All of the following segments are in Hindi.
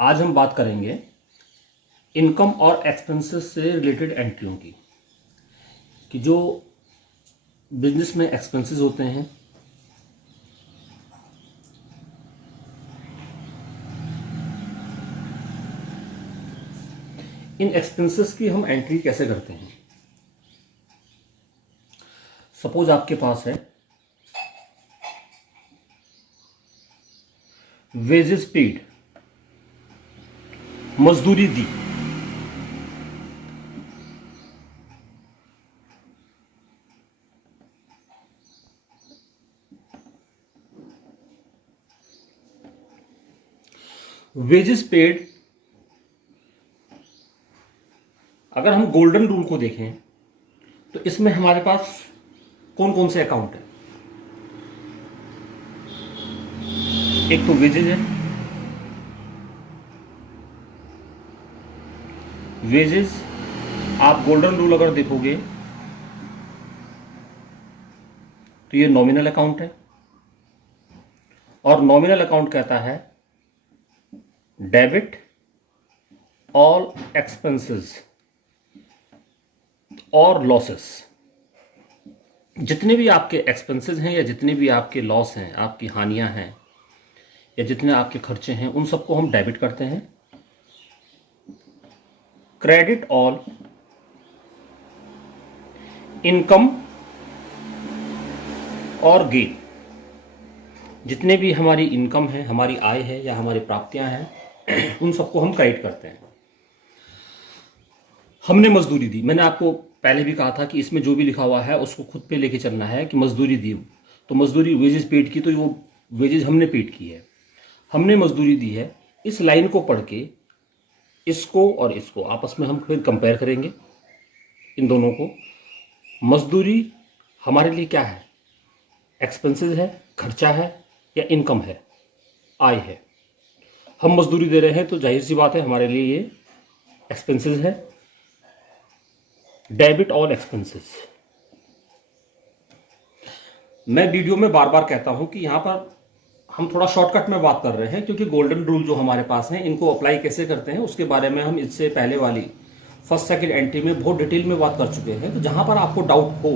आज हम बात करेंगे इनकम और एक्सपेंसेस से रिलेटेड एंट्रियों की, कि जो बिजनेस में एक्सपेंसेस होते हैं इन एक्सपेंसेस की हम एंट्री कैसे करते हैं। सपोज आपके पास है वेजेस पेड, मजदूरी दी, वेजेस पेड। अगर हम गोल्डन रूल को देखें तो इसमें हमारे पास कौन कौन से अकाउंट है। एक तो वेजेज है, वेजेस आप गोल्डन रूल अगर देखोगे तो ये नॉमिनल अकाउंट है, और नॉमिनल अकाउंट कहता है डेबिट ऑल एक्सपेंसेस और लॉसेस। जितने भी आपके एक्सपेंसेस हैं या जितने भी आपके लॉस हैं, आपकी हानियां हैं या जितने आपके खर्चे हैं, उन सबको हम डेबिट करते हैं। क्रेडिट ऑल इनकम और गेन। जितने भी हमारी इनकम है, हमारी आय है या हमारी प्राप्तियां हैं, उन सबको हम क्रेडिट करते हैं। हमने मजदूरी दी, मैंने आपको पहले भी कहा था कि इसमें जो भी लिखा हुआ है उसको खुद पे लेके चलना है कि मजदूरी दी, तो मजदूरी वेजेस पेड की, तो वो वेजेस हमने पेड की है, हमने मजदूरी दी है। इस लाइन को पढ़ के इसको और इसको आपस में हम फिर कंपेयर करेंगे, इन दोनों को। मजदूरी हमारे लिए क्या है? एक्सपेंसेस है, खर्चा है या इनकम है, आय है। हम मजदूरी दे रहे हैं तो जाहिर सी बात है हमारे लिए ये एक्सपेंसेस है। Debit all expenses. मैं वीडियो में बार बार कहता हूं कि यहां पर हम थोड़ा शॉर्टकट में बात कर रहे हैं, क्योंकि गोल्डन रूल जो हमारे पास हैं इनको अप्लाई कैसे करते हैं उसके बारे में हम इससे पहले वाली फर्स्ट सेकंड एंट्री में बहुत डिटेल में बात कर चुके हैं। तो जहां पर आपको डाउट हो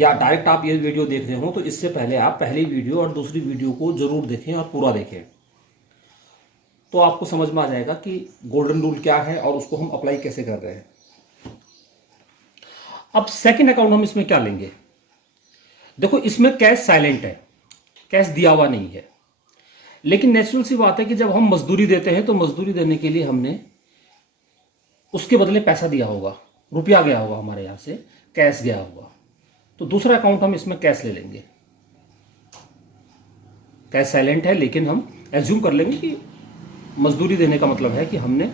या डायरेक्ट आप ये वीडियो देख रहे हो तो इससे पहले आप पहली वीडियो और दूसरी वीडियो को जरूर देखें और पूरा देखें, तो आपको समझ में आ जाएगा कि गोल्डन रूल क्या है और उसको हम अप्लाई कैसे कर रहे हैं। अब सेकंड अकाउंट हम इसमें क्या लेंगे? देखो, इसमें कैश साइलेंट है, कैश दिया हुआ नहीं है, लेकिन नेचुरल सी बात है कि जब हम मजदूरी देते हैं तो मजदूरी देने के लिए हमने उसके बदले पैसा दिया होगा, रुपया गया होगा हमारे यहां से, कैश गया होगा। तो दूसरा अकाउंट हम इसमें कैश ले लेंगे। कैश साइलेंट है, लेकिन हम एज्यूम कर लेंगे कि मजदूरी देने का मतलब है कि हमने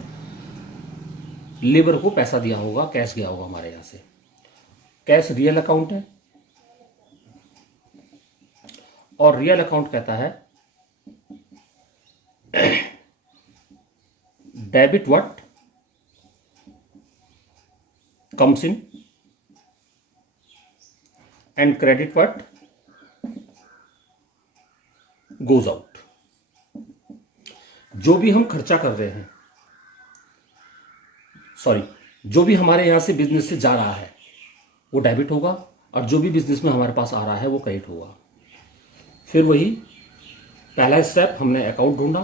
लेबर को पैसा दिया होगा, कैश गया होगा हमारे यहां से। कैश रियल अकाउंट है, और रियल अकाउंट कहता है debit what comes in and credit what goes out. जो भी हम खर्चा कर रहे हैं, जो भी हमारे यहां से बिजनेस से जा रहा है वो डेबिट होगा, और जो भी बिजनेस में हमारे पास आ रहा है वो क्रेडिट होगा। फिर वही पहला स्टेप, हमने अकाउंट ढूंढा,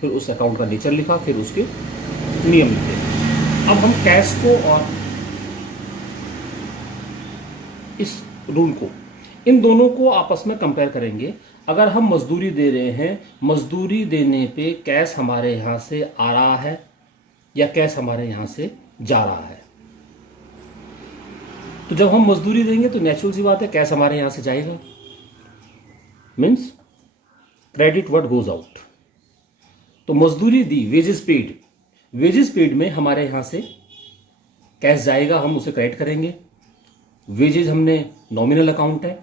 फिर उस अकाउंट का नेचर लिखा, फिर उसके नियम लिखे। अब हम कैश को और इस रूल को, इन दोनों को आपस में कंपेयर करेंगे। अगर हम मजदूरी दे रहे हैं, मजदूरी देने पे कैश हमारे यहां से आ रहा है या कैश हमारे यहां से जा रहा है, तो जब हम मजदूरी देंगे तो नेचुरल सी बात है कैश हमारे यहां से जाएगा, means credit what goes out. तो मजदूरी दी, वेजेस पेड, वेजेस पेड में हमारे यहां से कैश जाएगा, हम उसे क्रेडिट करेंगे। वेजेस हमने नॉमिनल अकाउंट है,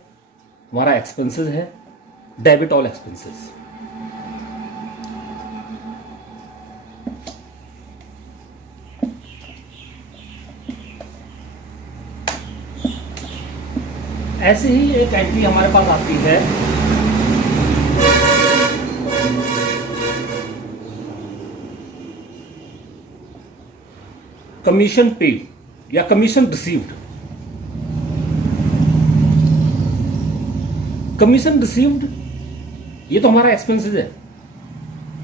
हमारा एक्सपेंसेस है, डेबिट ऑल एक्सपेंसेस। ऐसे ही एक एंट्री हमारे पास आती है कमीशन पेड या कमीशन रिसीव्ड। कमीशन रिसीव्ड ये तो हमारा एक्सपेंसेस है,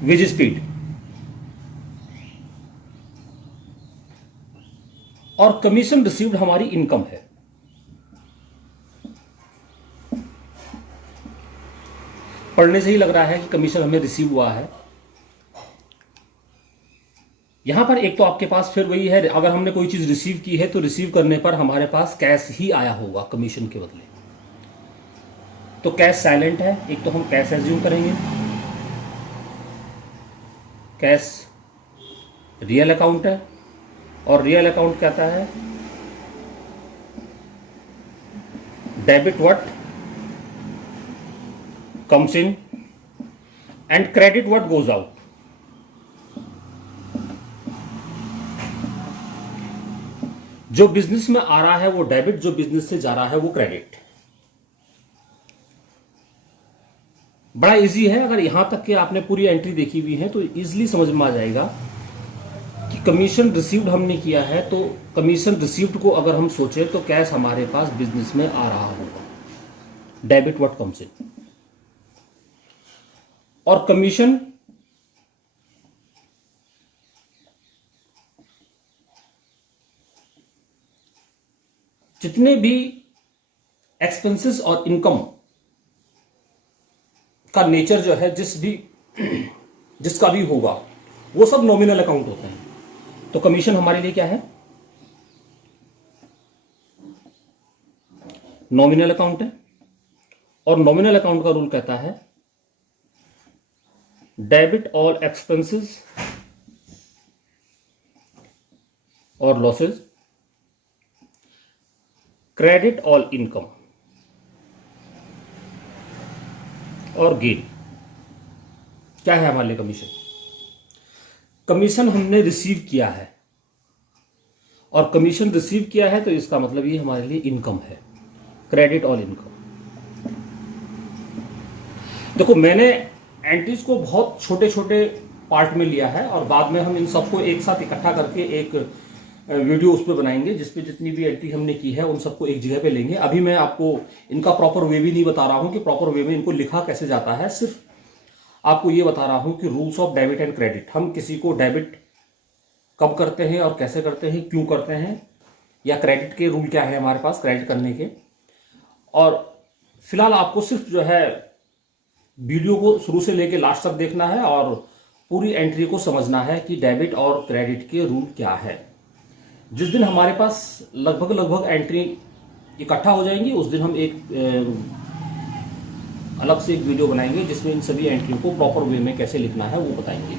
वेजेस पेड। और कमीशन रिसीव्ड हमारी इनकम है। पढ़ने से ही लग रहा है कि कमीशन हमें रिसीव हुआ है। यहां पर एक तो आपके पास फिर वही है, अगर हमने कोई चीज रिसीव की है तो रिसीव करने पर हमारे पास कैश ही आया होगा कमीशन के बदले। तो कैश साइलेंट है, एक तो हम कैश एज्यूम करेंगे। कैश रियल अकाउंट है और रियल अकाउंट कहता है debit what comes in and credit what goes out। जो बिजनेस में आ रहा है वो डेबिट, जो बिजनेस से जा रहा है वो क्रेडिट। बड़ा इजी है, अगर यहां तक कि आपने पूरी एंट्री देखी हुई है तो इजीली समझ में आ जाएगा कि कमीशन रिसीव्ड हमने किया है। तो कमीशन रिसीव्ड को अगर हम सोचे तो कैश हमारे पास बिजनेस में आ रहा होगा, डेबिट व्हाट कम्स इन। और कमीशन जितने भी एक्सपेंसेस और इनकम का नेचर जो है जिसका भी होगा वो सब नॉमिनल अकाउंट होते हैं। तो कमीशन हमारे लिए क्या है? नॉमिनल अकाउंट है। और नॉमिनल अकाउंट का रूल कहता है डेबिट ऑल एक्सपेंसेस और लॉसेस, क्रेडिट ऑल इनकम और गेन। क्या है हमारे लिए कमीशन? कमीशन हमने रिसीव किया है और कमीशन रिसीव किया है तो इसका मतलब ये हमारे लिए इनकम है, क्रेडिट ऑल इनकम। देखो, मैंने एंट्रीज को बहुत छोटे छोटे पार्ट में लिया है और बाद में हम इन सबको एक साथ इकट्ठा करके एक वीडियो उस पर बनाएंगे जिसपे जितनी भी एंट्री हमने की है उन सबको एक जगह पे लेंगे। अभी मैं आपको इनका प्रॉपर वे भी नहीं बता रहा हूं कि प्रॉपर वे में इनको लिखा कैसे जाता है, सिर्फ आपको ये बता रहा हूं कि rules of debit and credit. हम किसी को डेबिट कब करते हैं और कैसे करते हैं, क्यों करते हैं, या क्रेडिट के रूल क्या है हमारे पास क्रेडिट करने के। और फिलहाल आपको सिर्फ जो है वीडियो को शुरू से लेकर लास्ट तक देखना है और पूरी एंट्री को समझना है कि डेबिट और क्रेडिट के रूल क्या है। जिस दिन हमारे पास लगभग एंट्री इकट्ठा हो जाएंगी उस दिन हम एक अलग से एक वीडियो बनाएंगे जिसमें इन सभी एंट्रियों को प्रॉपर वे में कैसे लिखना है वो बताएंगे।